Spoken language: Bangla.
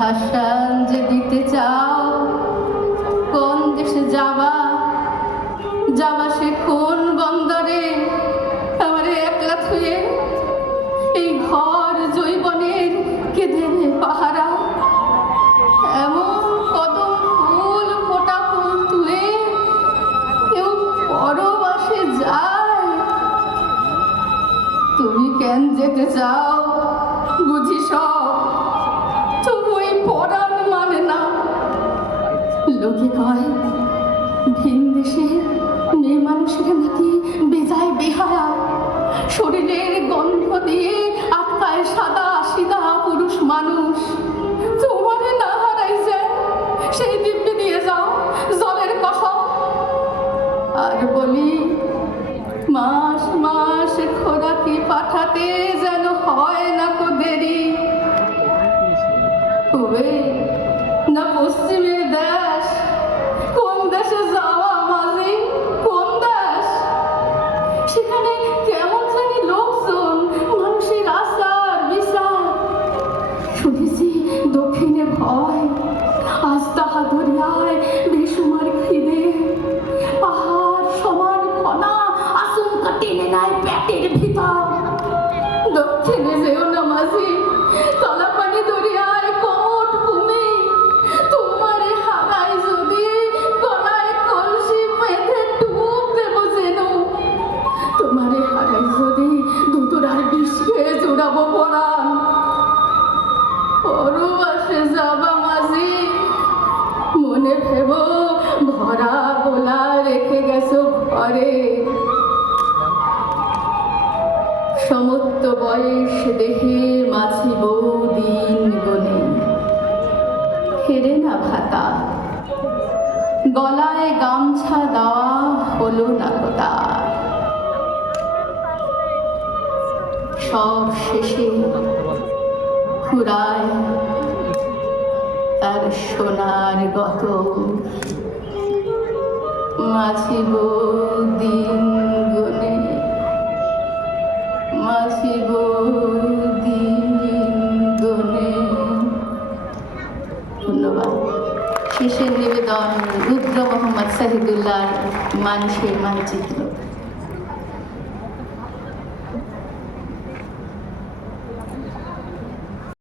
ভাষণ যে দিতে চাও, কোন দেশে যাবা, যাবা সে কোন বন্দরে, আমারে একলা থুয়ে এই ঘর জৈবনের কে দেবে পাহারা? এমন কদম ফুল ফোটা ফুল তুলে কেউ পরবাসে যায়। তুমি কেন যেতে চাও বুঝি সব, তবু এই পরাণ মানে না। লোকে কয় ভিন দেশে মেয়ে মানুষের নাকি বেজায় বেহায়া, শরীরের গন্ধ দিয়ে আটকায় সাদা সিধা পুরুষ মানুষ। তোমারে না হারাই যায় সেই দিব্যি দিয়ে যাও জলের কসম। আর বলি মাস মাস খোরাকি পাঠাতে যেন হয় না কো দেরি। হবে না পশ্চিমের দেশ, কোন দেশে যাওয়া মাঝি, কোন দেশ? সেখানে কেমন জানি লোকজন, মানুষের আচার বিচার। শুনেছি দক্ষিণে ভয়, আজ তাহা দরিয়ায় বেসুমার খিদে। পাহাড় সমান কণা আচমকা টেনে নেয় পেটের ভিতর। দক্ষিণে যেও না মাঝি, তলাপানি দরিয়ায় কমট ভূমি। তোমারে হারাই যদি গলায় কলসি বেঁধে ডুব দেব যেন। তোমারে হারাই যদি দুটোরার বিষ খেয়ে জোড়াবো পরাণ। পরবাসে যাবা মাঝি, মনে ভেব ভরা গোলা রেখে গেছো ঘরে। সমস্ত বয়স দেহে মাঝি বউ দিন গনে, ফেরে না ভাতা, গলায় গামছা দেওয়া হলো না কোথা। সব শেষে ফুরায় তার সোনার গত। মাঝি বউ দিন গনে, মাঝি বউ দিন গনে। ধন্যবাদ। শেষের নিবেদন রুদ্র মোহাম্মদ সাহিদুল্লাহর মানুষের মানচিত্র।